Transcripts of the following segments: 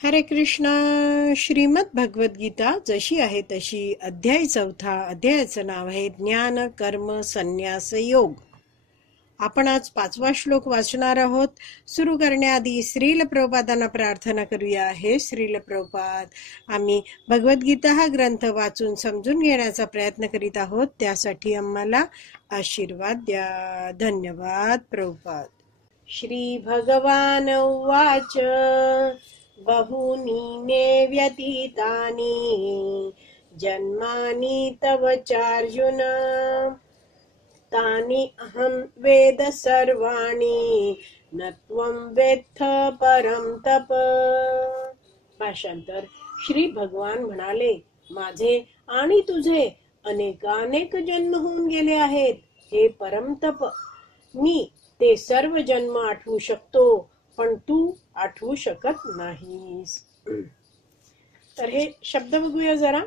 हरे कृष्णा. श्रीमद भगवत गीता जशी आहे तशी, अध्याय 4. अध्यायाचं नाव आहे ज्ञान कर्म संन्यास योग. आपण आज 5वा श्लोक वाचणार आहोत. सुरू करण्याआधी श्रील प्रभुपादांना प्रार्थना करूया. हे श्रील प्रभुपाद, आम्ही भगवद्गीता हा ग्रंथ वाचून समजून घेण्याचा प्रयत्न करीत आहोत, त्यासाठी आम्हाला आशीर्वाद द्या. धन्यवाद प्रभुपाद. श्री भगवान उवाच बहूनि मे व्यतीतानि जन्मानि तव चार्जुन तानि अहं वेद सर्वाणि न त्वं वेत्थ परं तप. भाषांतर. श्री भगवान म्हणाले, माझे आणि तुझे अनेकानेक जन्म होऊन गेले आहेत हे परम तप. मी ते सर्व जन्म आठवू शकतो, पण तू आठवू शकत नाहीस. तर हे शब्द बघूया जरा.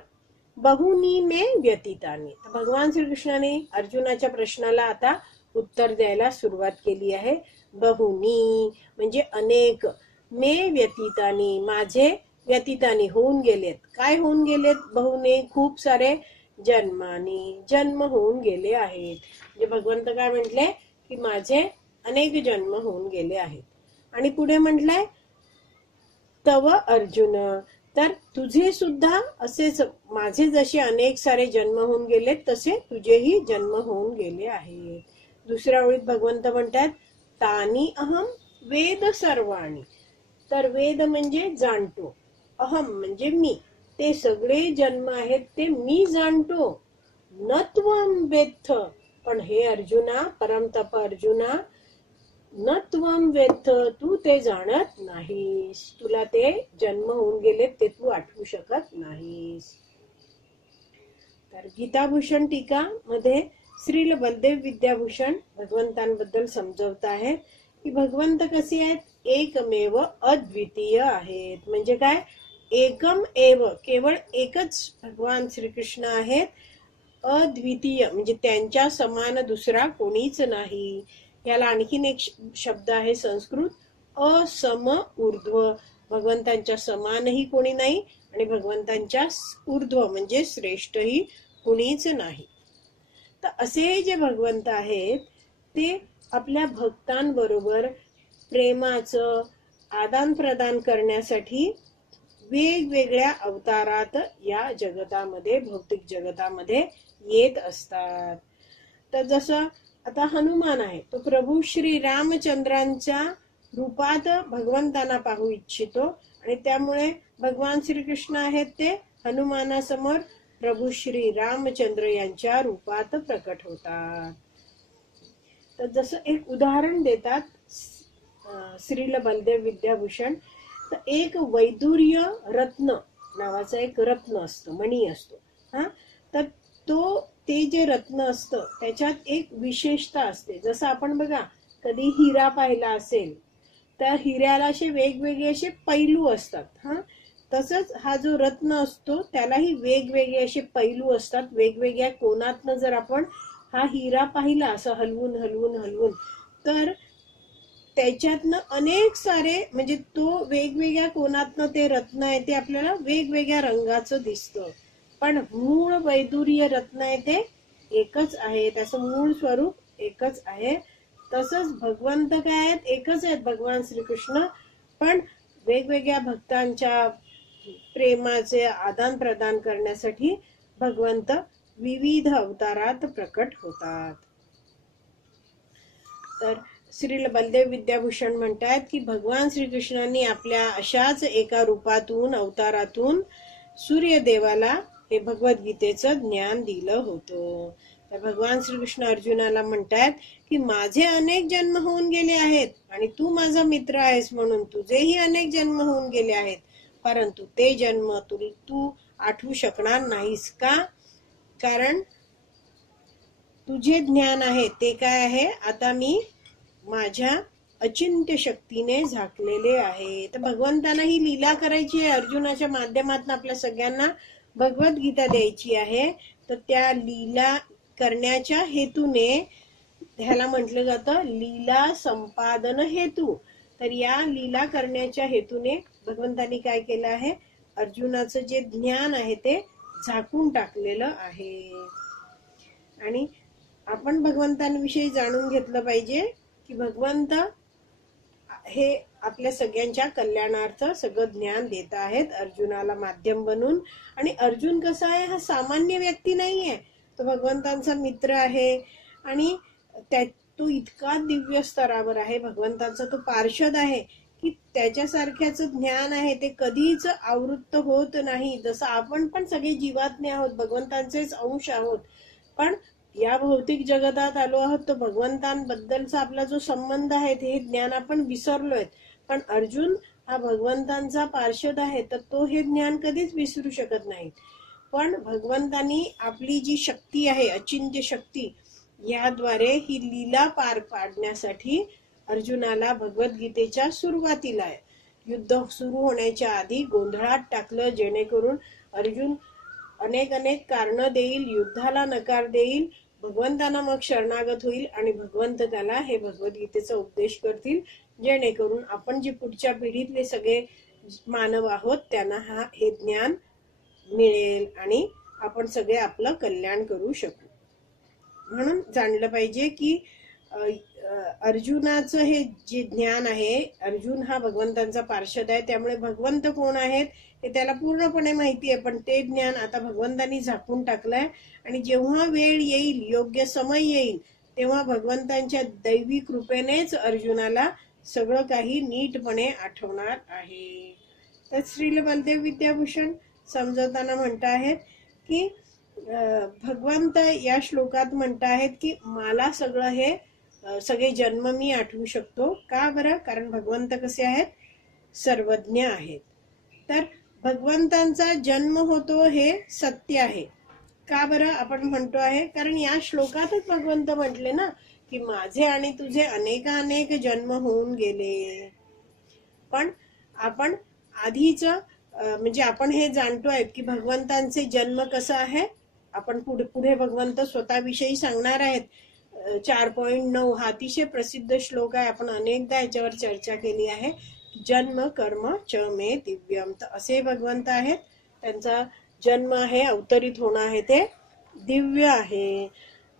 बहुनी मे व्यतीतानी. भगवान श्रीकृष्णाने अर्जुनाच्या प्रश्नाला आता उत्तर द्यायला सुरुवात केली आहे. बहुनी म्हणजे अनेक, मे व्यतीतानी माझे व्यतीतानी होऊन गेलेत. काय होऊन गेलेत? बहुने खूप सारे जन्मानी जन्म होऊन गेले आहेत. म्हणजे भगवंत काय म्हटले की माझे अनेक जन्म होऊन गेले आहेत. आणि पुढे म्हटलंय तव अर्जुन, तर तुझे सुद्धा असेच, माझे जसे अनेक सारे जन्म होऊन गेले तसे तुझेही जन्म होऊन गेले आहेत. दुसऱ्या ओळीत भगवंत म्हणतात तानी अहम वेद सर्वाणी. तर वेद म्हणजे जाणतो, अहम म्हणजे मी, ते सगळे जन्म आहेत ते मी जाणतो. न त्वं वेत्थ, पण हे अर्जुना, परमतप अर्जुना, न त्वं वेत्थ, तू ते जाणत नाहीस. तुला ते जन्म होऊन गेले ते तू आठवू शकत नाहीस. तर गीताभूषण टीका मध्ये श्रील बलदेव विद्याभूषण भगवंतांबद्दल समजवत आहेत की भगवंत कसे आहेत? एकमेव अद्वितीय आहेत. म्हणजे काय? एकम एव, केवळ एकच भगवान श्रीकृष्ण आहेत. अद्वितीय म्हणजे त्यांच्या समान दुसरा कोणीच नाही. याला आणखीन एक शब्द आहे संस्कृत, असम ऊर्ध्व. भगवंतांच्या समानही कोणी नाही आणि भगवंतांच्या ऊर्ध्व म्हणजे श्रेष्ठही कोणीच नाही. तर असे जे भगवंत आहेत ते आपल्या भक्तांबरोबर प्रेमाचं आदान प्रदान करण्यासाठी वेगवेगळ्या अवतारात या जगतामध्ये, भौतिक जगतामध्ये येत असतात. तर जसं आता हनुमान आहे, तो प्रभू श्री रामचंद्रांच्या रूपात भगवंतांना पाहू इच्छितो आणि त्यामुळे भगवान श्रीकृष्ण आहेत ते हनुमानासमोर प्रभू श्री रामचंद्र यांच्या रूपात प्रकट होतात. तर जसं एक उदाहरण देतात श्रील बलदेव विद्याभूषण, तर एक वैदुर्य रत्न नावाचा एक रत्न असतो, मणी असतो. तर ते जे रत्न असतं त्याच्यात एक विशेषता असते. जसं आपण बघा कधी हिरा पाहिला असेल तर हिऱ्याला असे वेगवेगळे असे पैलू असतात. तसंच हा जो रत्न असतो त्यालाही वेगवेगळे असे पैलू असतात. वेगवेगळ्या कोनातनं जर आपण हा हिरा पाहिला असं हलवून हलवून हलवून, तर त्याच्यातनं अनेक सारे, म्हणजे तो वेगवेगळ्या कोनातनं ते रत्न आहे ते आपल्याला वेगवेगळ्या रंगाचं दिसतं, पण मूळ वैदुर्य रत्न आहे ते एकच आहे. त्याचं मूळ स्वरूप एकच आहे. तसंच भगवंत काय आहेत? एकच आहेत भगवान श्रीकृष्ण, पण वेगवेगळ्या भक्तांच्या प्रेमाचे आदान प्रदान करण्यासाठी भगवंत विविध अवतारात प्रकट होतात. तर श्रील बलदेव विद्याभूषण म्हणतात की भगवान श्रीकृष्णांनी आपल्या अशाच एका रूपातून, अवतारातून सूर्यदेवाला हे भगवद्गीतेचं ज्ञान दिलं होतं. तर भगवान श्रीकृष्ण अर्जुनाला म्हणतात की माझे अनेक जन्म होऊन गेले आहेत आणि तू माझा मित्र आहेस म्हणून तुझेही अनेक जन्म होऊन गेले आहेत, परंतु ते जन्म तू आठवू शकणार नाहीस. का? कारण तुझे ज्ञान आहे ते काय आहे? आता मी माझ्या अचिंत्य शक्तीने झाकलेले आहे. तर भगवंतांना ही लीला करायची आहे. अर्जुनाच्या माध्यमातून आपल्या सगळ्यांना भगवद्गीता द्यायची आहे. तर त्या लीला करण्याच्या हेतूने ह्याला म्हटलं जातं लीला संपादन हेतू. तर या लीला करण्याच्या हेतूने भगवंतानी काय केलं आहे, अर्जुनाचं जे ज्ञान आहे ते झाकून टाकलेलं आहे. आणि आपण भगवंतांविषयी जाणून घेतलं पाहिजे की भगवंत हे आपल्या सगळ्यांच्या कल्याणार्थ सगळं ज्ञान देत आहेत अर्जुनाला माध्यम बनून. आणि अर्जुन कसा आहे, हा सामान्य व्यक्ती नाहीये, तो भगवंतांचा मित्र आहे. आणि तो इतका दिव्य स्तरावर आहे, भगवंतांचा तो पार्षद आहे की त्याच्यासारख्याच ज्ञान आहे ते कधीच आवृत्त होत नाही. जसं आपण पण सगळे जीवात्मे आहोत, भगवंतांचेच अंश आहोत, पण या भौतिक जगतात आलो आहोत तर भगवंतांबद्दलचा आपला जो संबंध आहे हे ज्ञान आपण विसरलोय. पण अर्जुन हा भगवंतांचा पार्षद आहे तर तो हे ज्ञान कधीच विसरू शकत नाही. पण भगवंतांनी आपली जी शक्ती आहे, अचिंत्य शक्ती, याद्वारे ही लीला पार पाडण्यासाठी अर्जुनाला भगवद्गीतेच्या सुरुवातीला युद्ध सुरू होण्याच्या आधी गोंधळात टाकलं, जेणेकरून अर्जुन अनेक कारण देईल, युद्धाला नकार देईल, भगवंतांना मग शरणागत होईल आणि भगवंत त्याला हे भगवद्गीतेचा उपदेश करतील, जेणेकरून आपण जे पुढच्या पिढीतले सगळे मानव आहोत त्यांना हे ज्ञान मिळेल आणि आपण सगळे आपलं कल्याण करू शकू. म्हणून जाणलं पाहिजे की अर्जुनाचं हे जे ज्ञान आहे, अर्जुन हा भगवंतांचा पार्षद आहे, त्यामुळे भगवंत कोण आहेत हे त्याला पूर्णपणे माहिती आहे. पण ते ज्ञान आता भगवंतांनी झाकून टाकलंय आणि जेव्हा वेळ येईल, योग्य समय येईल, तेव्हा भगवंतांच्या दैवी कृपेनेच अर्जुनाला सगळं काही नीटपणे आठवणार आहे. तर श्रील बलदेव विद्याभूषण समजवताना म्हणत आहेत की भगवंत या श्लोकात म्हणत आहेत की मला सगळं हे सगळे जन्म मी आठवू शकतो. का बरं? कारण भगवंत कसे आहेत, सर्वज्ञ आहेत. तर भगवंतांचा जन्म होतो हे सत्य आहे. का बरं आपण म्हणतो आहे? कारण या श्लोकातच भगवंत म्हटले ना की माझे आणि तुझे अनेक जन्म होऊन गेले. पण आपण आधीच म्हणजे आपण हे जाणतोय की भगवंतांचे जन्म कसं आहे. आपण पुढे भगवंत स्वतःविषयी सांगणार आहेत. 4.9 हा अतिशय प्रसिद्ध श्लोक आहे. आपण अनेकदा याच्यावर चर्चा केली आहे. जन्म कर्म च मे दिव्यम. तर असे भगवंत आहेत, त्यांचा जन्म आहे, अवतरित होणं आहे ते दिव्य आहे.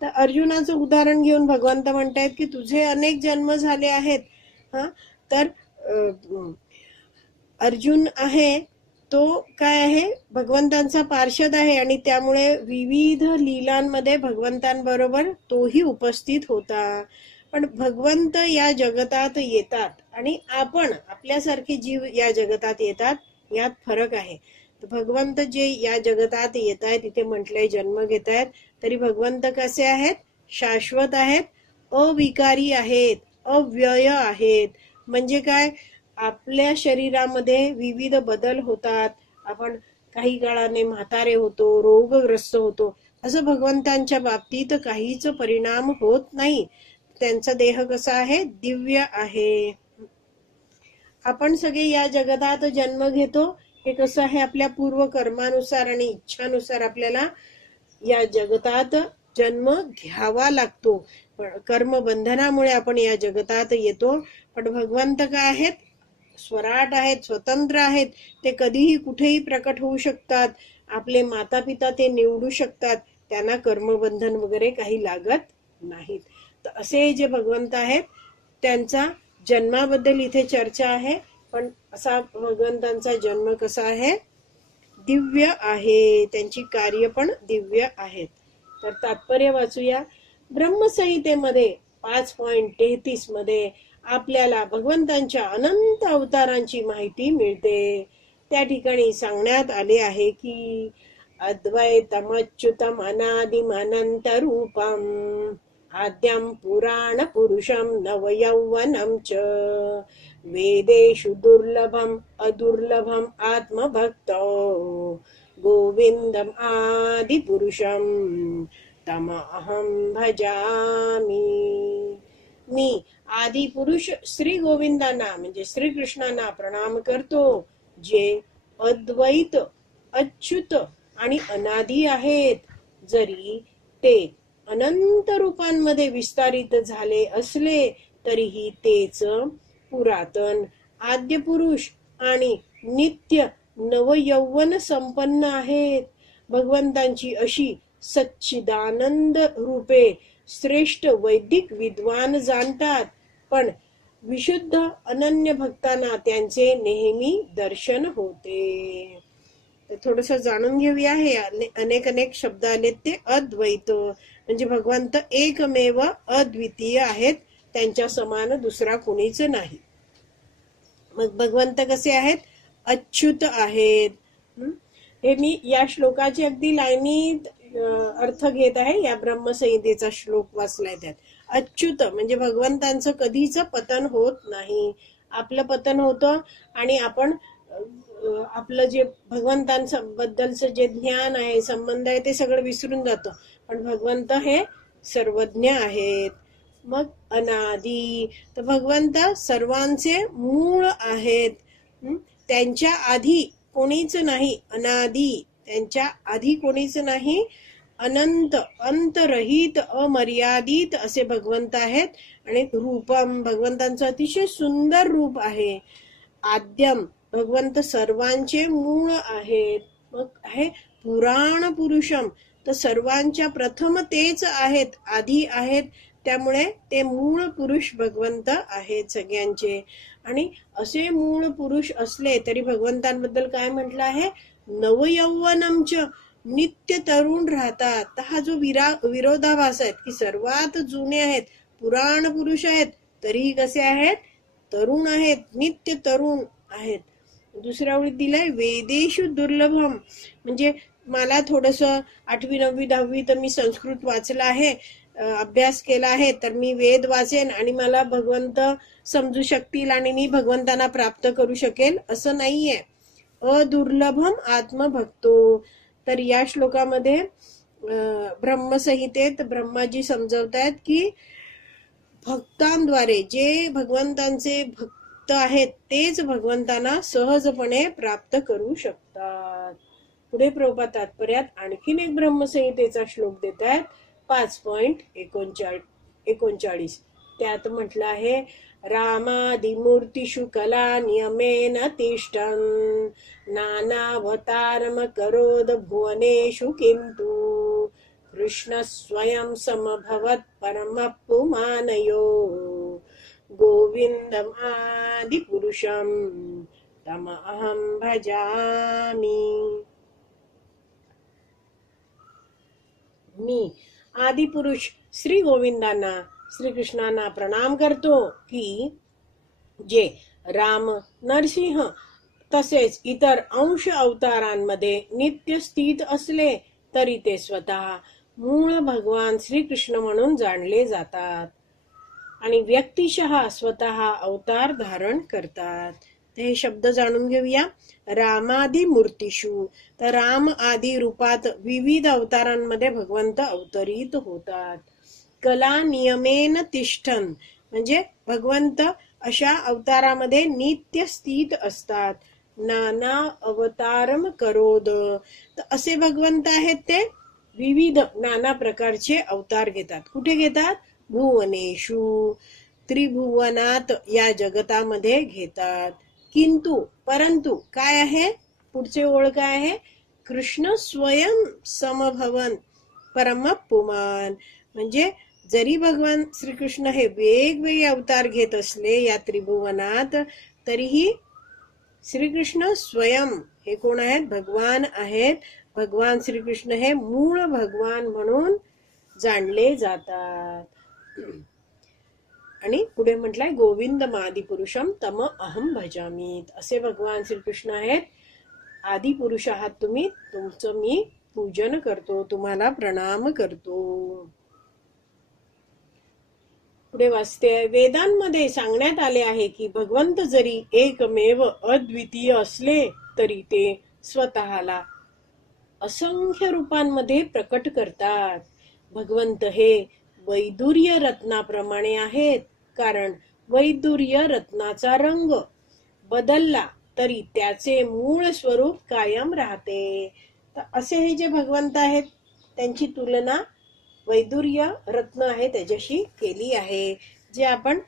तर अर्जुनाचं उदाहरण घेऊन भगवंत म्हणतायत की तुझे अनेक जन्म झाले आहेत. तर अर्जुन आहे तो काय आहे, भगवंतांचा पार्षद आहे आणि त्यामुळे विविध लीलांमध्ये भगवंतांबरोबर तोही उपस्थित होता. पण भगवंत या जगतात येतात आणि आपण आपल्यासारखे जीव या जगतात येतात, यात फरक आहे. भगवंत जे या जगतात येत आहेत, तिथे म्हटलंय जन्म घेत आहेत, तरी भगवंत कसे आहेत, शाश्वत आहेत, अविकारी आहेत, अव्यय आहेत. म्हणजे काय, आपल्या शरीरामध्ये विविध बदल होतात. आपण काही काळाने म्हातारे होतो, रोगग्रस्त होतो. असं भगवंतांच्या बाबतीत काहीच परिणाम होत नाही. त्यांचा देह कसा आहे, दिव्य आहे. आपण सगळे या जगतात जन्म घेतो, हे कसं आहे, आपल्या पूर्व कर्मानुसार आणि इच्छानुसार आपल्याला या जगतात जन्म घ्यावा लागतो. कर्म बंधनामुळे आपण या जगतात येतो. पण भगवंत काय आहेत, स्वराट आहेत, स्वतंत्र आहेत. ते कधीही कुठेही प्रकट होऊ शकतात. आपले माता पिता ते निवडू शकतात. त्यांना कर्मबंधन वगैरे काही लागत नाहीत. तर असे जे भगवंत आहेत त्यांचा जन्माबद्दल इथे चर्चा आहे. पण असा भगवंतांचा जन्म कसा आहे, दिव्य आहे. त्यांची कार्य पण दिव्य आहेत. तर तात्पर्य वाचूया. ब्रह्मसंहितेमध्ये 5.33 मध्ये आपल्याला भगवंतांच्या अनंत अवतारांची माहिती मिळते. त्या सांगण्यात आले आहे की अद्वैतम अच्युतम अनादिम अनंत रूपम आद्यं पुराण पुरुषं नवयौवनं च वेदेषु दुर्लभम अदुर्लभम आत्मभक्तो गोविंदम आदि पुरुषं तमहं भजामि. मी आदि पुरुष श्री गोविंदांना म्हणजे श्री कृष्णांना प्रणाम करतो, जे अद्वैत, अच्युत आणि अनादी आहेत. जरी ते अनंत रूपांमध्ये विस्तारित झाले असले तरीही तेच पुरातन, आद्य पुरुष आणि नित्य नवयौवन संपन्न आहेत. भगवंतांची अशी सच्चिदानंद रूपे श्रेष्ठ वैदिक विद्वान जाणतात, पण विशुद्ध अनन्य भक्तांना त्यांचे नेहमी दर्शन होते. थोडस जाणून घेऊया. हे अनेक अनेक शब्द आलेत ते अद्वैत म्हणजे भगवंत एकमेव अद्वितीय आहेत, त्यांच्या समान दुसरा कोणीच नाही. मग भगवंत कसे आहेत? अच्युत आहेत. हे मी या श्लोकाचे अगदी लाईनीत अर्थ घेत आहे. या ब्रह्मसंहितेचा श्लोक वाचलाय त्यात. अच्युत म्हणजे भगवंतांचं कधीच पतन होत नाही. आपलं पतन होतं आणि आपण आपलं जे भगवंतांबद्दलचं जे ज्ञान आहे, संबंध आहे, ते सगळं विसरून जातो. पण भगवंत हे सर्वज्ञ आहेत. मग अनादी, तर भगवंत सर्वांचे मूळ आहेत. त्यांच्या आधी कोणीच नाही. अनादी, त्यांच्या आधी कोणीच नाही. अनंत, अंतरहित, अमर्यादित असे भगवंत आहेत. आणि रूपम, भगवंतांचं अतिशय सुंदर रूप आहे. आद्यम, भगवंत सर्वांचे मूळ आहेत. मग आहे पुराण पुरुषम, तर सर्वांच्या प्रथम तेच आहेत, आधी आहेत. त्यामुळे ते मूळ पुरुष भगवंत आहेत सगळ्यांचे. आणि असे मूळ पुरुष असले तरी भगवंतांबद्दल काय म्हटलं आहे? नवयौवनमच, नित्य तरुण राहतात. तर हा जो विरोधाभास आहे की सर्वात जुने आहेत, पुराण पुरुष आहेत, तरीही कसे आहेत? तरुण आहेत, नित्य तरुण आहेत. दुसऱ्या ओळीत दिलाय वेदेषु दुर्लभम, म्हणजे मला थोडस 8वी 9वी 10वी तर मी संस्कृत वाचलं आहे, अभ्यास केला आहे, तर मी वेद वाचेन आणि मला भगवंत समजू शकतील आणि मी भगवंतांना प्राप्त करू शकेल असं नाहीये. अदुर्लभम आत्मभक्तो, तर या श्लोकामध्ये ब्रह्मसंहितेत ब्रह्माजी समजवतायत की भक्तांद्वारे, जे भगवंतांचे भक्त आहेत तेच भगवंतांना सहजपणे प्राप्त करू शकतात. पुढे प्रभुपाद तात्पर्यात आणखीन एक ब्रह्मसंहितेचा श्लोक देत आहेत, 5.39. त्यात म्हटलं आहे, रामादिमूर्तिषु कला नियमेन तिष्ठन् नानावतारम करोद भुवनेषु किन्तु कृष्ण स्वयं समभवत् परमपुमानयो गोविन्दमादिपुरुषं तमहं भजामि. मी आदिपुरुष श्री गोविंदांना, श्रीकृष्णांना प्रणाम करतो की जे राम, नरसिंह तसेच इतर अंश अवतारांमध्ये नित्य स्थित असले तरी ते स्वतः मूळ भगवान श्रीकृष्ण म्हणून जाणले जातात आणि व्यक्तिशः स्वतः अवतार धारण करतात. ते हे शब्द जाणून घेऊया. रामादी मूर्तिषु, तर राम आदी रूपात विविध अवतारांमध्ये भगवंत अवतरित होतात. कला नियमेन तिष्ठन, म्हणजे भगवंत अशा अवतारामध्ये नित्य स्थित असतात. नाना अवतारम करोद, तर असे भगवंत आहेत ते विविध नाना प्रकारचे अवतार घेतात. कुठे घेतात? भुवनेषु, त्रिभुवनात, या जगतामध्ये घेतात. किंतु, परंतु काय आहे? पुढचे ओळ काय आहे? कृष्ण स्वयं समभवन परम पुमान, म्हणजे जरी भगवान श्रीकृष्ण हे वेगवेगळे अवतार घेत असले या त्रिभुवनात, तरीही श्रीकृष्ण स्वयं हे कोण आहेत? भगवान आहेत. भगवान श्रीकृष्ण हे मूळ भगवान म्हणून जाणले जातात. आणि पुढे म्हटलंय गोविंद आदिपुरुषम तम अहम भजामी, असे भगवान श्रीकृष्ण आहेत. आदि पुरुष आहात तुम्ही, तुमचं मी पूजन करतो, तुम्हाला प्रणाम करतो. पुढे वाचते, वेदांमध्ये सांगण्यात आले आहे की भगवंत जरी एकमेव अद्वितीय असले तरी ते स्वतःला असंख्य रूपांमध्ये प्रकट करतात. भगवंत हे वैदुर्य रत्नाप्रमाणे आहेत, कारण वैदुर्य रत्नाचा रंग बदलला तरी त्याचे मूळ स्वरूप कायम राहते. तर असे हे जे भगवंत आहेत त्यांची तुलना वैदुर्य रत्न आहे त्याच्याशी केली आहे. जे आपण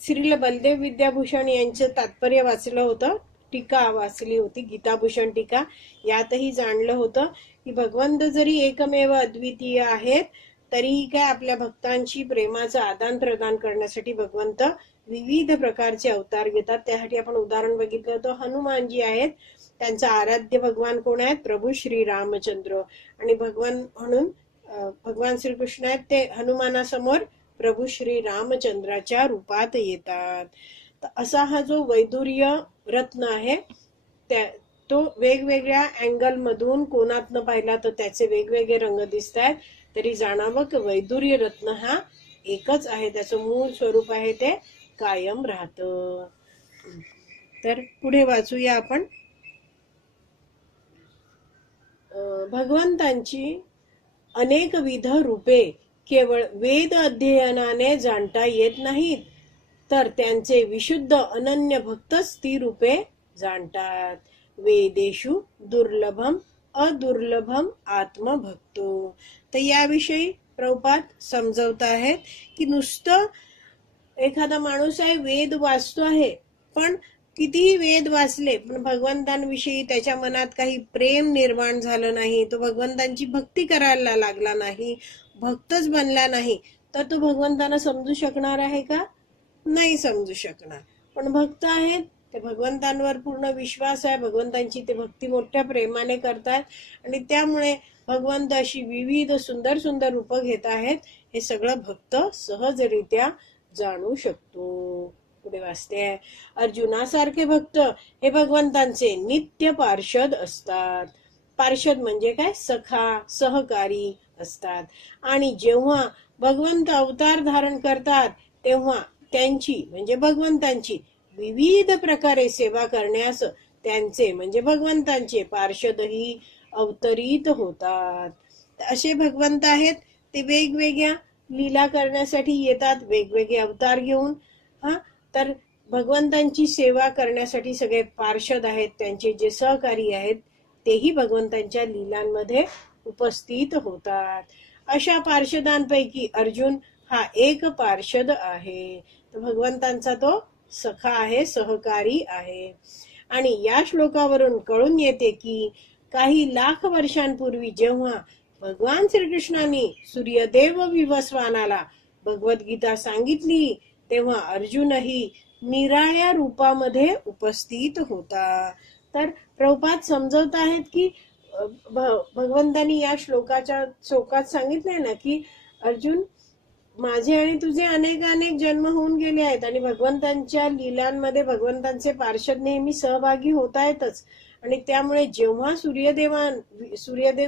श्रील बलदेव विद्याभूषण यांचं तात्पर्य वाचलं होतं टीका वाचली होती, गीताभूषण टीका. यातही जाणलं होतं की भगवंत जरी एकमेव अद्वितीय आहेत तरीही काय आपल्या भक्तांची प्रेमाचं आदान प्रदान करण्यासाठी भगवंत विविध प्रकारचे अवतार घेतात. त्यासाठी आपण उदाहरण बघितलं होतं, हनुमानजी आहेत, त्यांचा आराध्य भगवान कोण आहेत? प्रभू श्री रामचंद्र. आणि भगवान म्हणून भगवान श्रीकृष्ण आहेत ते हनुमानासमोर प्रभू श्री रामचंद्राच्या रूपात येतात. असा हा जो वैदुर्य रत्न आहे तो वेगवेगळ्या अँगल मधून कोणातनं पाहिला तर त्याचे वेगवेगळे रंग दिसत आहेत, तरी जाणावं की वैदुर्य रत्न हा एकच आहे, त्याचं मूळ स्वरूप आहे ते कायम राहत. तर पुढे वाचूया आपण. भगवंतांची अनेकविध रूपे केवळ वेद अध्ययनाने जाणता येत नाहीत, तर त्यांचे विशुद्ध अनन्य भक्तच ती रूपे जाणतात. वेदेषु दुर्लभम अदुर्लभम आत्मभक्तो. तर याविषयी प्रभुपाद समजवत आहेत की नुसतं एखादा माणूस आहे, वेद वाचतो आहे, पण कितीही वेद वाचले पण भगवंतांविषयी त्याच्या मनात काही प्रेम निर्माण झालं नाही, तो भगवंतांची भक्ती करायला लागला नाही, भक्तच बनला नाही, तर तो भगवंतांना समजू शकणार आहे का? नाही समजू शकणार. पण भक्त आहेत, ते भगवंतांवर पूर्ण विश्वास आहे, भगवंतांची ते भक्ती मोठ्या प्रेमाने करतात आणि त्यामुळे भगवंत अशी विविध सुंदर सुंदर रूप घेत आहेत, हे सगळं भक्त सहजरित्या जाणू शकतो. पुढे वाचते आहे, अर्जुनासारखे भक्त हे भगवंतांचे नित्य पार्षद असतात. पार्षद म्हणजे काय? सखा, सहकारी असतात. आणि जेव्हा भगवंत अवतार धारण करतात तेव्हा त्यांची म्हणजे भगवंतांची विविध प्रकारे सेवा करण्यास त्यांचे म्हणजे भगवंतांचे पार्षदही अवतरित होतात. असे भगवंत आहेत, ते वेगवेगळ्या लीला करण्यासाठी येतात, वेगवेगळे अवतार घेऊन. तर भगवंतांची सेवा करण्यासाठी सगळे पार्षद आहेत, त्यांचे जे सहकारी आहेत तेही भगवंतांच्या लीलांमध्ये उपस्थित होतात. अशा पार्षदांपैकी अर्जुन हा एक पार्षद आहे. तर भगवंतांचा तो सखा आहे, सहकारी आहे. आणि या श्लोकावरून कळून येते की काही लाख वर्षांपूर्वी जेव्हा भगवान श्रीकृष्णांनी सूर्यदेव विवस्वानाला भगवद्गीता सांगितली तेव्हा अर्जुनही निराळ्या रूपामध्ये उपस्थित होता. तर प्रभुपाद समजवत आहेत की भगवंतांनी या श्लोकात सांगितलंय ना की अर्जुन, माझे आणि तुझे अनेक जन्म होऊन गेले आहेत आणि भगवंतांच्या लीलांमध्ये भगवंतांचे पार्षद नेहमी सहभागी होत आहेतच. आणि त्यामुळे जेव्हा सूर्यदेव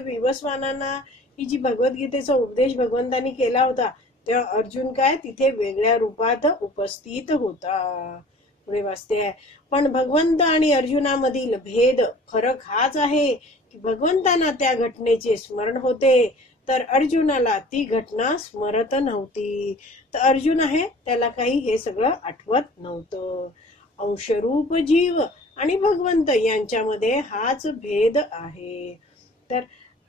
विवस्वानांना ही जी भगवद्गीतेचा उपदेश भगवंतांनी केला होता तेव्हा अर्जुन काय तिथे वेगळ्या रूपात उपस्थित होता. पुढे वाचते आहे, पण भगवंत आणि अर्जुनामधील भेद फरक हाच आहे की भगवंतांना त्या घटनेचे स्मरण होते तर अर्जुनाला ती घटना स्मरत नव्हती. तर अर्जुन आहे त्याला काही हे सगळं आठवत नव्हतं. अंशरूप जीव आणि भगवंत यांच्यामध्ये हाच भेद आहे. तर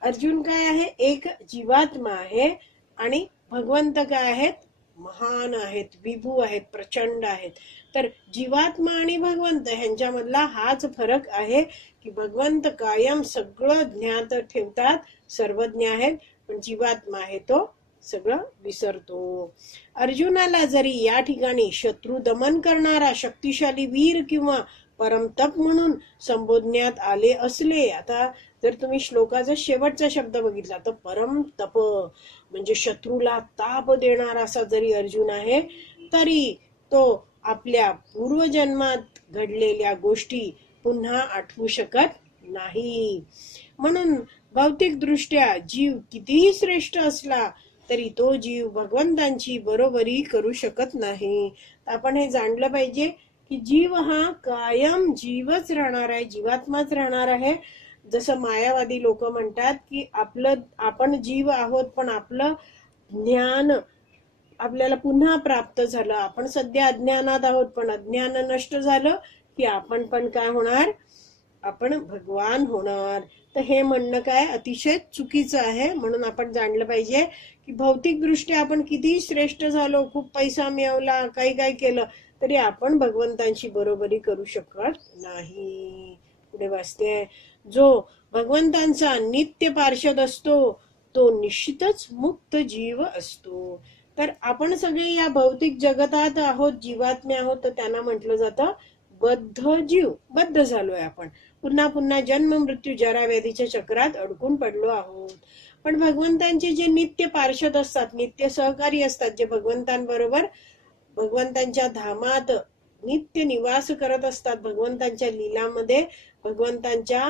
अर्जुन काय आहे? एक जीवात्मा आहे आणि भगवंत काय आहेत? महान आहेत, विभू आहेत, प्रचंड आहेत. तर जीवात्मा आणि भगवंत ह्यांच्यामधला हाच फरक आहे की भगवंत कायम सगळं ज्ञात ठेवतात, सर्वज्ञ आहेत, पण जीवात्मा आहे तो सगळं विसरतो. अर्जुनाला जरी या ठिकाणी शत्रू दमन करणारा शक्तिशाली वीर किंवा परमतप म्हणून संबोधण्यात आले असले, आता जर तुम्ही श्लोकाचा शेवटचा शब्द बघितला तर परमतप म्हणजे शत्रूला ताप देणारा असा जरी अर्जुन आहे तरी तो आपल्या पूर्वजन्मात घडलेल्या गोष्टी पुन्हा आठवू शकत नाही. म्हणून भौतिक दृष्ट्या जीव कितीही श्रेष्ठ असला तरी तो जीव भगवंतांची बरोबरी करू शकत नाही. आपण हे जाणलं पाहिजे की जीव हा कायम जीवच राहणार आहे, जीवात्माच राहणार आहे. जसं मायावादी लोक म्हणतात की आपण जीव आहोत पण आपलं ज्ञान आपल्याला पुन्हा प्राप्त झालं, आपण सध्या अज्ञानात आहोत पण अज्ञान नष्ट झालं की आपण पण काय होणार? आपण भगवान होणार. तर हे म्हणणं काय अतिशय चुकीचं आहे. म्हणून आपण जाणलं पाहिजे की भौतिक दृष्ट्या आपण किती श्रेष्ठ झालो, खूप पैसा मिळवला, काही केलं, तरी आपण भगवंतांची बरोबरी करू शकत नाही. पुढे वाचते, जो भगवंतांचा नित्य पार्षद असतो तो निश्चितच मुक्त जीव असतो. तर आपण सगळे या भौतिक जगतात आहोत, जीवात्मे आहोत, तर त्यांना म्हटलं जातं बद्ध जीव. बद्ध झालोय आपण, पुन्हा पुन्हा जन्म मृत्यू जरा व्याधीच्या चक्रात अडकून पडलो आहोत. पण भगवंतांचे जे नित्य पार्षद असतात, नित्य सहकारी असतात, जे भगवंतांबरोबर भगवंतांच्या धामात नित्य निवास करत असतात, भगवंतांच्या लीलामध्ये भगवंतांच्या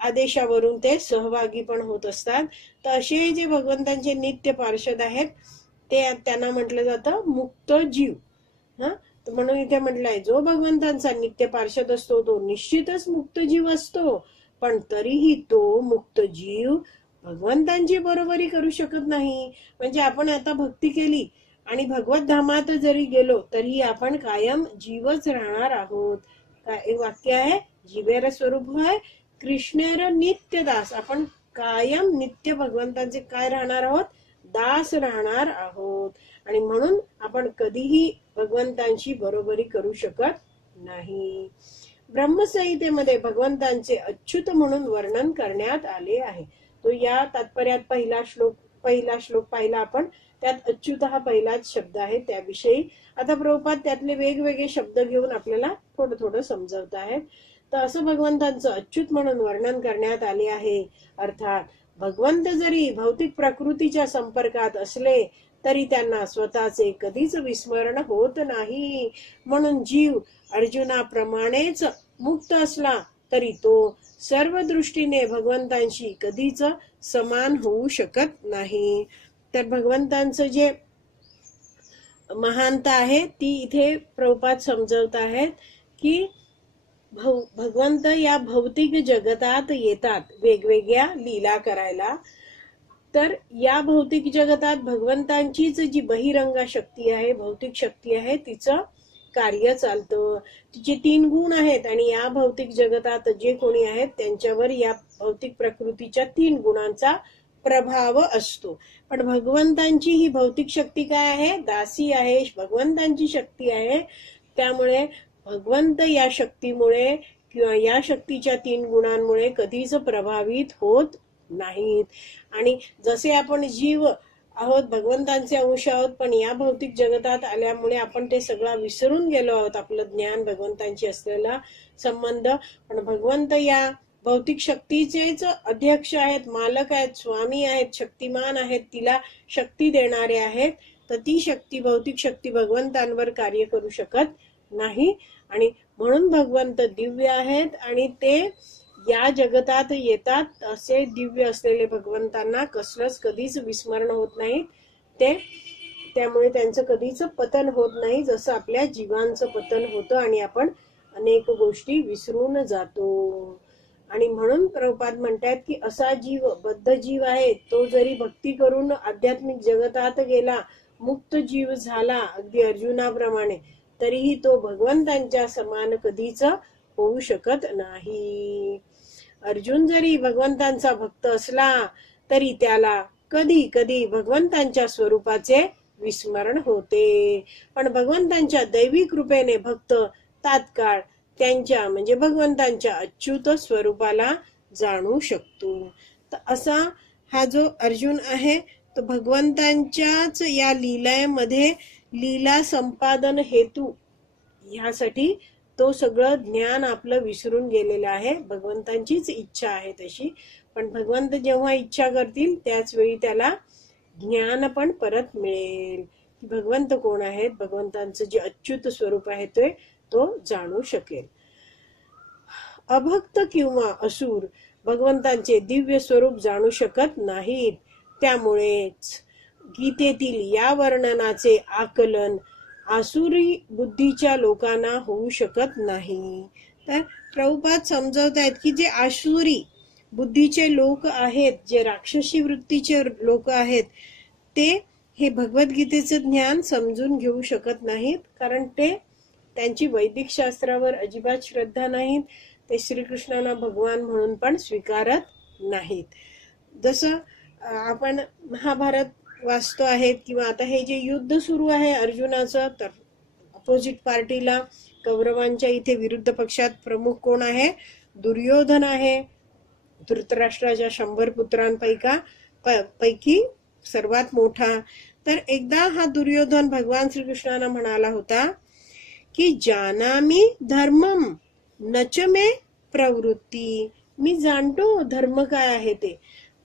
आदेशावरून ते सहभागी पण होत असतात, तर असे जे भगवंतांचे नित्य पार्षद आहेत ते त्यांना म्हटलं जातं मुक्त जीव. म्हणून इथे म्हटलंय, जो भगवंतांचा नित्य पार्षद असतो तो निश्चितच मुक्त जीव असतो, पण तरीही तो मुक्त जीव भगवंतांची बरोबरी करू शकत नाही. म्हणजे आपण आता भक्ती केली आणि भगवत धामात जरी गेलो तरी आपण कायम जीवच राहणार आहोत. एक वाक्य आहे, जीवेर स्वरूप आहे कृष्णेर नित्य दास. आपण कायम नित्य भगवंतांचे काय राहणार आहोत, दास राहणार आहोत. आणि म्हणून आपण कधीही भगवंतांची बरोबरी करू शकत नाही. ब्रह्मसंहितेमध्ये भगवंतांचे अच्युत म्हणून वर्णन करण्यात आले आहे. तो या तात्पर्यात पहिला श्लोक पाहिला आपण, त्यात अच्युत हा पहिलाच शब्द आहे. त्याविषयी आता प्रभुपाद त्यातले वेगवेगळे शब्द घेऊन आपल्याला थोडं थोडं समजावत आहेत. तर असं भगवंतांचं अच्युत म्हणून वर्णन करण्यात आले आहे. अर्थात भगवंत जरी भौतिक प्रकृतीच्या संपर्कात असले तरी त्यांना स्वतःचे कधीच विस्मरण होत नाही. म्हणून जीव अर्जुनाप्रमाणेच मुक्त असला तरी तो सर्व दृष्टीने भगवंतांशी कधीच समान होऊ शकत नाही. तर भगवंतांचं जे महानता आहे ती इथे प्रभुपाद समजवत आहेत की भगवंत या भौतिक जगतात येतात वेगवेगळ्या लीला करायला. तर या भौतिक जगतात भगवंतांचीच जी बहिरंगा शक्ती आहे, भौतिक शक्ती आहे, तिचं कार्य चालतं. तिचे 3 गुण आहेत आणि या भौतिक जगतात जे कोणी आहेत त्यांच्यावर या भौतिक प्रकृतीच्या 3 गुणांचा प्रभाव असतो. पण भगवंतांची ही भौतिक शक्ती काय आहे, दासी आहे, भगवंतांची शक्ती आहे. त्यामुळे भगवंत या शक्तीमुळे किंवा या शक्तीच्या 3 गुणांमुळे कधीच प्रभावित होत नाहीत. आणि जसे आपण जीव आहोत, भगवंतांचे अंश आहोत, पण या भौतिक जगतात आल्यामुळे आपण ते सगळं विसरून गेलो आहोत, आपलं ज्ञान, भगवंतांची असलेला संबंध. पण भगवंत या भौतिक शक्तीचेच अध्यक्ष आहेत, मालक आहेत, स्वामी आहेत, शक्तिमान आहेत, तिला शक्ती देणारे आहेत. तर ती शक्ती, भौतिक शक्ती भगवंतांवर कार्य करू शकत नाही. आणि म्हणून भगवंत दिव्य आहेत आणि ते या जगतात येतात. असे दिव्य असलेले भगवंतांना कसलंच कधीच विस्मरण होत नाही. त्यामुळे त्यांचं कधीच पतन होत नाही, जसं आपल्या जीवांचं पतन होतं आणि आपण अनेक गोष्टी विसरून जातो. आणि म्हणून प्रभुपाद म्हणतात की असा जीव, बद्ध जीव आहे, तो जरी भक्ती करून आध्यात्मिक जगतात गेला, मुक्त जीव झाला अगदी अर्जुनाप्रमाणे, तरीही तो भगवंतांच्या समान कधीच होऊ शकत नाही. अर्जुन जरी भगवंतांचा भक्त असला तरी त्याला कधी कधी भगवंतांच्या स्वरूपाचे विस्मरण होते. पण भगवंतांच्या दैवी कृपेने भक्त तात्काळ त्यांच्या म्हणजे भगवंतांच्या अच्युत स्वरूपाला जाणू शकतो. तर असा हा जो अर्जुन आहे तो भगवंतांच्याच या लीलामध्ये लीला संपादन हेतू ह्यासाठी तो सगळं ज्ञान आपलं विसरून गेलेलं आहे. भगवंतांचीच इच्छा आहे तशी, पण भगवंत जेव्हा इच्छा करतील त्याच वेळी त्याला ज्ञान पण परत मिळेल. भगवंत कोण आहेत, भगवंतांचं जे अच्युत स्वरूप आहे ते तो जाणू शकेल. अभक्त किंवा असुर भगवंतांचे दिव्य स्वरूप जाणू शकत नाहीत. त्यामुळेच गीतेतील या वर्णनाचे आकलन आसुरी बुद्धीच्या लोकांना होऊ शकत नाही. तर प्रभुपाद समजवत आहेत की जे आसुरी बुद्धीचे लोक आहेत, जे राक्षसी वृत्तीचे लोक आहेत, ते हे भगवद्गीतेचे ज्ञान समजून घेऊ शकत नाहीत, कारण ते त्यांची वैदिक शास्त्रावर अजिबात श्रद्धा नाहीत. ते श्रीकृष्णाला भगवान म्हणून पण स्वीकारत नाहीत. जसं आपण महाभारत वाचतो आहेत किंवा आता हे जे युद्ध सुरू आहे अर्जुनाचं, तर अपोजिट पार्टीला कौरवांच्या इथे विरुद्ध पक्षात प्रमुख कोण आहे? दुर्योधन आहे. धृतराष्ट्राच्या 100 पुत्रांपैकी सर्वात मोठा. तर एकदा हा दुर्योधन भगवान श्रीकृष्णांना म्हणाला होता की जानामी धर्मम नच मे प्रवृत्ती. मी जाणतो धर्म काय आहे ते,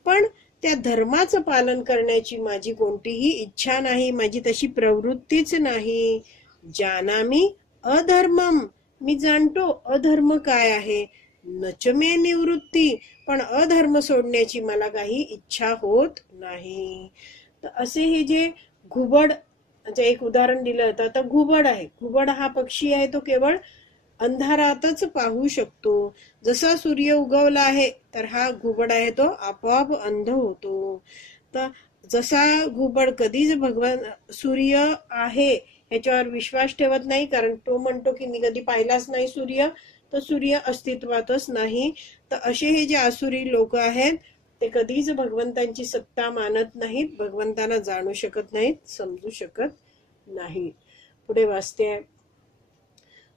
पण त्या धर्माचं पालन करण्याची माझी कोणतीही इच्छा नाही, माझी तशी प्रवृत्तीच नाही. जानामी अधर्मम. मी जाणतो अधर्म काय आहे. नच मे निवृत्ती. पण अधर्म सोडण्याची मला काही इच्छा होत नाही. तर असे हे जे घुबड एक उदाहरण दिलं होतं. आता घुबड आहे. घुबड हा पक्षी आहे, तो केवळ अंधारातच पाहू शकतो. जसा सूर्य उगवला आहे तर हा घुबड आहे तो आपोआप अंध होतो. तर जसा घुबड कधीच भगवान सूर्य आहे ह्याच्यावर विश्वास ठेवत नाही, कारण तो म्हणतो की मी कधी पाहिलाच नाही सूर्य, तर सूर्य अस्तित्वातच नाही. तर असे हे जे आसुरी लोक आहेत ते कधीच भगवंतांची सत्ता मानत नाहीत, भगवंतांना जाणू शकत नाहीत, समजू शकत नाहीत. पुढे वाचते,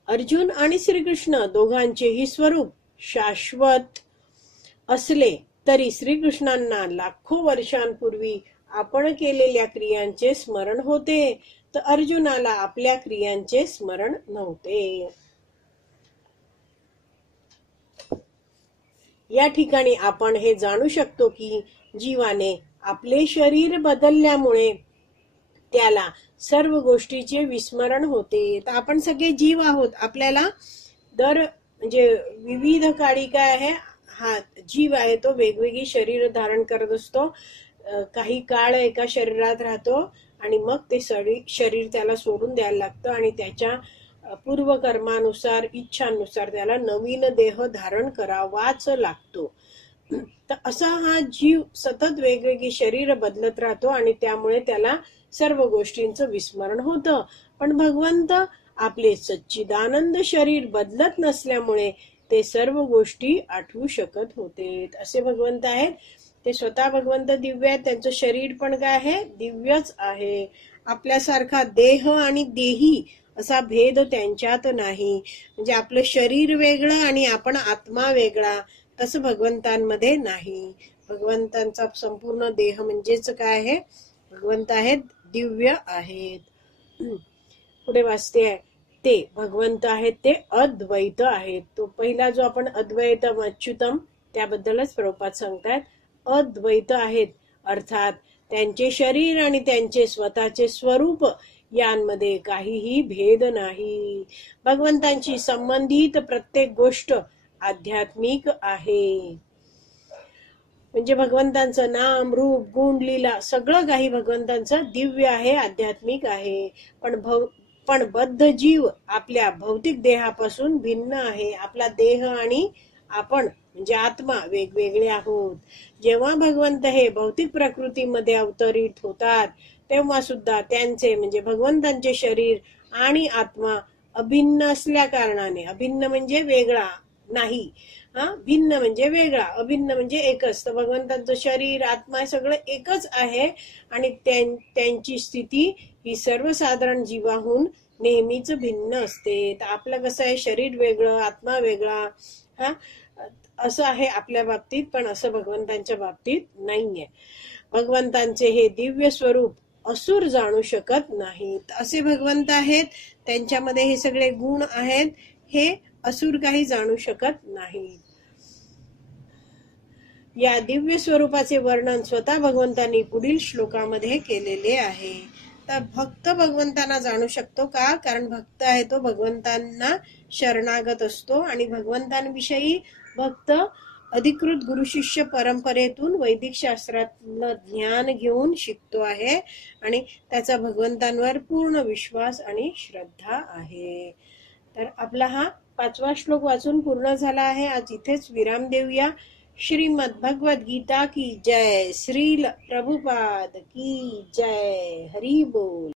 अर्जुन आणि श्रीकृष्ण दोघांचेही स्वरूप शाश्वत असले तरी श्रीकृष्णांना लाखो वर्षांपूर्वी आपण केलेल्या क्रियांचे स्मरण होते, तर अर्जुनाला आपल्या क्रियांचे स्मरण नव्हते. या ठिकाणी आपण हे जाणू शकतो की जीवाने आपले शरीर बदलल्यामुळे त्याला सर्व गोष्टीचे विस्मरण होते. तर आपण सगळे जीव आहोत. आपल्याला म्हणजे विविध काळी काय आहे, हा जीव आहे तो वेगवेगळी शरीर धारण करत असतो. काही काळ एका शरीरात राहतो आणि मग ते शरीर त्याला सोडून द्यायला लागतं आणि त्याच्या पूर्वकर्मानुसार इच्छानुसार त्याला नवीन देह धारण करावाच लागतो. तर असा हा जीव सतत वेगवेगळी शरीर बदलत राहतो आणि त्यामुळे त्याला सर्व गोष्टींचं विस्मरण होतं. पण भगवंत आपले सच्चिदानंद शरीर बदलत नसल्यामुळे ते सर्व गोष्टी आठवू शकत होते. असे भगवंत आहेत. ते स्वतः भगवंत दिव्य आहेत. त्यांचं शरीर पण काय आहे, दिव्यच आहे. आपल्यासारखा देह आणि देही असा भेद त्यांच्यात नाही. म्हणजे आपलं शरीर वेगळं आणि आपण आत्मा वेगळा, तसं भगवंतांमध्ये नाही. भगवंतांचा संपूर्ण देह म्हणजेच काय आहे, भगवंत आहेत, दिव्य आहेत. पुढे वाचते आहे, ते भगवंत आहेत ते अद्वैत आहेत. तो पहिला जो आपण अद्वैतम अच्युतम त्याबद्दलच प्रभुपाद सांगतात. अद्वैत आहेत अर्थात त्यांचे शरीर आणि त्यांचे स्वतःचे स्वरूप यांमध्ये काहीही भेद नाही. भगवंतांशी संबंधित प्रत्येक गोष्ट आध्यात्मिक आहे. म्हणजे भगवंतांचं नाम, रूप, गुण, लीला सगळं काही भगवंतांचं दिव्य आहे, आध्यात्मिक आहे. पण बद्ध जीव आपल्या भौतिक देहापासून भिन्न आहे. आपला देह आणि आपण म्हणजे आत्मा वेगवेगळे आहोत. जेव्हा भगवंत हे भौतिक प्रकृतीमध्ये अवतरित होतात तेव्हा सुद्धा त्यांचे म्हणजे भगवंतांचे शरीर आणि आत्मा अभिन्न असल्या कारणाने, अभिन्न म्हणजे वेगळा नाही, भिन्न म्हणजे वेगळा, अभिन्न म्हणजे एकच. तर भगवंतांचं शरीर, आत्मा सगळं एकच आहे आणि त्यांची स्थिती ही सर्वसाधारण जीवाहून नेहमीच भिन्न असते. तर आपलं कसं आहे, शरीर वेगळं, आत्मा वेगळा, असं आहे आपल्या बाबतीत, पण असं भगवंतांच्या बाबतीत नाहीये. भगवंतांचे हे दिव्य स्वरूप असुर जाणू शकत नाहीत. असे भगवंत आहेत, त्यांच्यामध्ये हे सगळे गुण आहेत, हे असुर काही जाणू शकत नाहीत. या दिव्य स्वरूपाचे वर्णन स्वतः भगवंतांनी पुढील श्लोकामध्ये केलेले आहे. तर भक्त भगवंतांना जाणू शकतो का? कारण भक्त आहे तो भगवंतांना शरणागत असतो आणि भगवंतांविषयी भक्त अधिकृत गुरु शिष्य परंपरेतून वैदिक शास्त्रातलं ज्ञान घेऊन शिकतो आहे आणि त्याचा भगवंतांवर पूर्ण विश्वास आणि श्रद्धा आहे. तर आपला हा 5वा श्लोक वाचून पूर्ण झाला आहे. आज इथेच विराम देऊया. श्रीमद् भगवद गीता की जय. श्रील प्रभुपाद की जय. हरी बोल.